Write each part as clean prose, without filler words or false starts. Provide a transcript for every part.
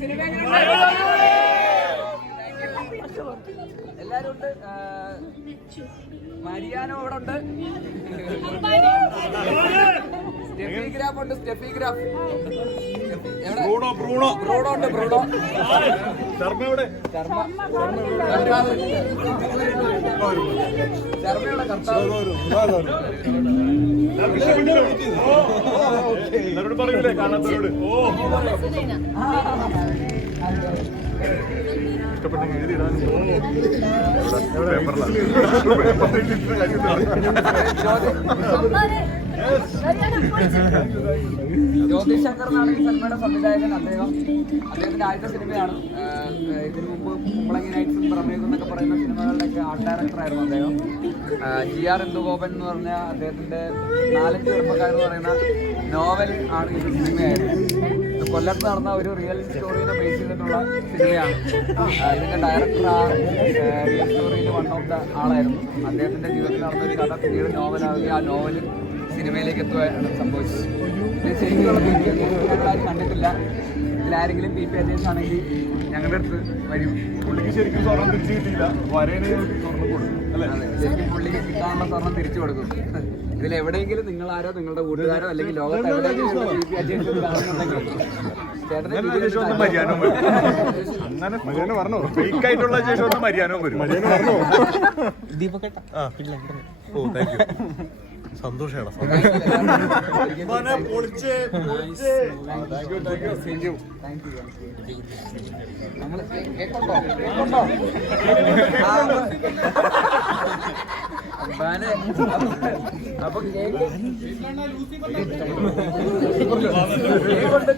Cinema എല്ലാരും ഉണ്ട്. Mariano അവിടെ ഉണ്ട്, സ്റ്റെഫി ഗ്രാഫ് ഉണ്ട്, സ്റ്റെഫി ഗ്രാഫ് ബ്രൂണോ ഉണ്ട്, ബ്രൂണോ ശർമ്മയുടെ കർത്താവ് പറയൂലേ കാണാത്തവരോട് ഇഷ്ടപ്പെട്ടെങ്കിൽ എഴുതിയിടാനും ജ്യോതിഷ് ശങ്കർ എന്നാണ് ഈ സിനിമയുടെ സംവിധായകൻ. അദ്ദേഹത്തിന്റെ ആദ്യത്തെ സിനിമയാണ്. ഇതിനു മുമ്പ് കുമ്പളങ്ങി നൈറ്റ്സും പ്രമേയം എന്നൊക്കെ പറയുന്ന സിനിമകളുടെയൊക്കെ ആർട്ട് ഡയറക്ടറായിരുന്നു അദ്ദേഹം. GR ഇന്ദുഗോപൻ എന്ന് പറഞ്ഞ അദ്ദേഹത്തിന്റെ 4 ചെറുപ്പക്കാരെന്ന് പറയുന്ന നോവൽ ആണ് ഇത് സിനിമയായിരുന്നു. കൊല്ലത്ത് നടന്ന ഒരു റിയൽ സ്റ്റോറിനെ ബേസ് ചെയ്തിട്ടുള്ള സിനിമയാണ്. ഇതിന്റെ ഡയറക്ടർ റിയൽ സ്റ്റോറിയിൽ വൺ ഓഫ് ദ ആളായിരുന്നു. അദ്ദേഹത്തിന്റെ ജീവിതത്തിൽ നടന്ന ഒരു കഥ പിന്നീട് നോവലാവുകയും ആ നോവൽ സിനിമയിലേക്ക് എത്തുകയാണ് സംഭവിച്ചത്. ഇത് ശരിക്കുള്ള പി പി ഞങ്ങളാരും കണ്ടിട്ടില്ല. ഇതിലാരെങ്കിലും പി പി അജേഷ് ആണെങ്കിൽ ഞങ്ങളുടെ അടുത്ത് വരും. പുള്ളിക്ക് ശരിക്കും സ്വർണ്ണം തിരിച്ചു കിട്ടിയില്ല, വരേനെ സ്വർണ്ണം കൊടുക്കും അല്ലേ? ശരിക്കും പുള്ളിക്ക് കിട്ടാനുള്ള സ്വർണ്ണം തിരിച്ചു കൊടുക്കും. ഇതിലെവിടെയെങ്കിലും നിങ്ങളാരോ നിങ്ങളുടെ കൂട്ടുകാരോ അല്ലെങ്കിൽ ലോകത്ത് എവിടെയെങ്കിലും പി പി അജേഷ് കാണുന്നുണ്ടെങ്കിൽ അങ്ങനെ പറഞ്ഞോ. ഫേക്ക് ആയിട്ടുള്ള ശേഷം മര്യാദ വരും. ഓ താങ്ക് യു, സന്തോഷമാണ്. അപ്പൊ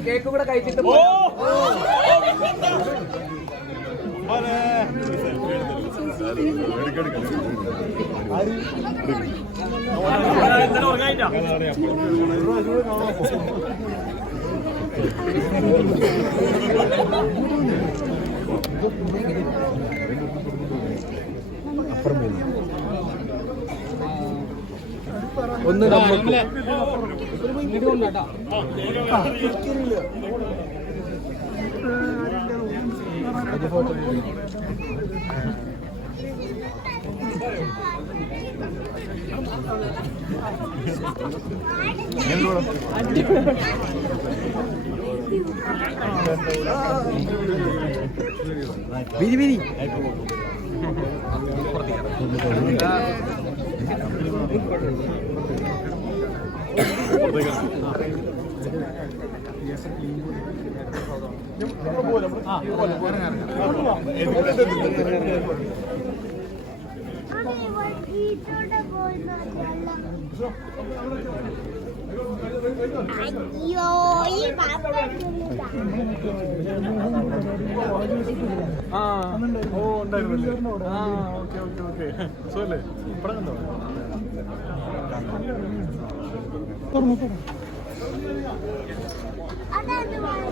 കേക്ക് കൂടെ കഴിച്ചിട്ട് ഒന്ന് വിരി വിരി അയ്യോ ഈ ഓ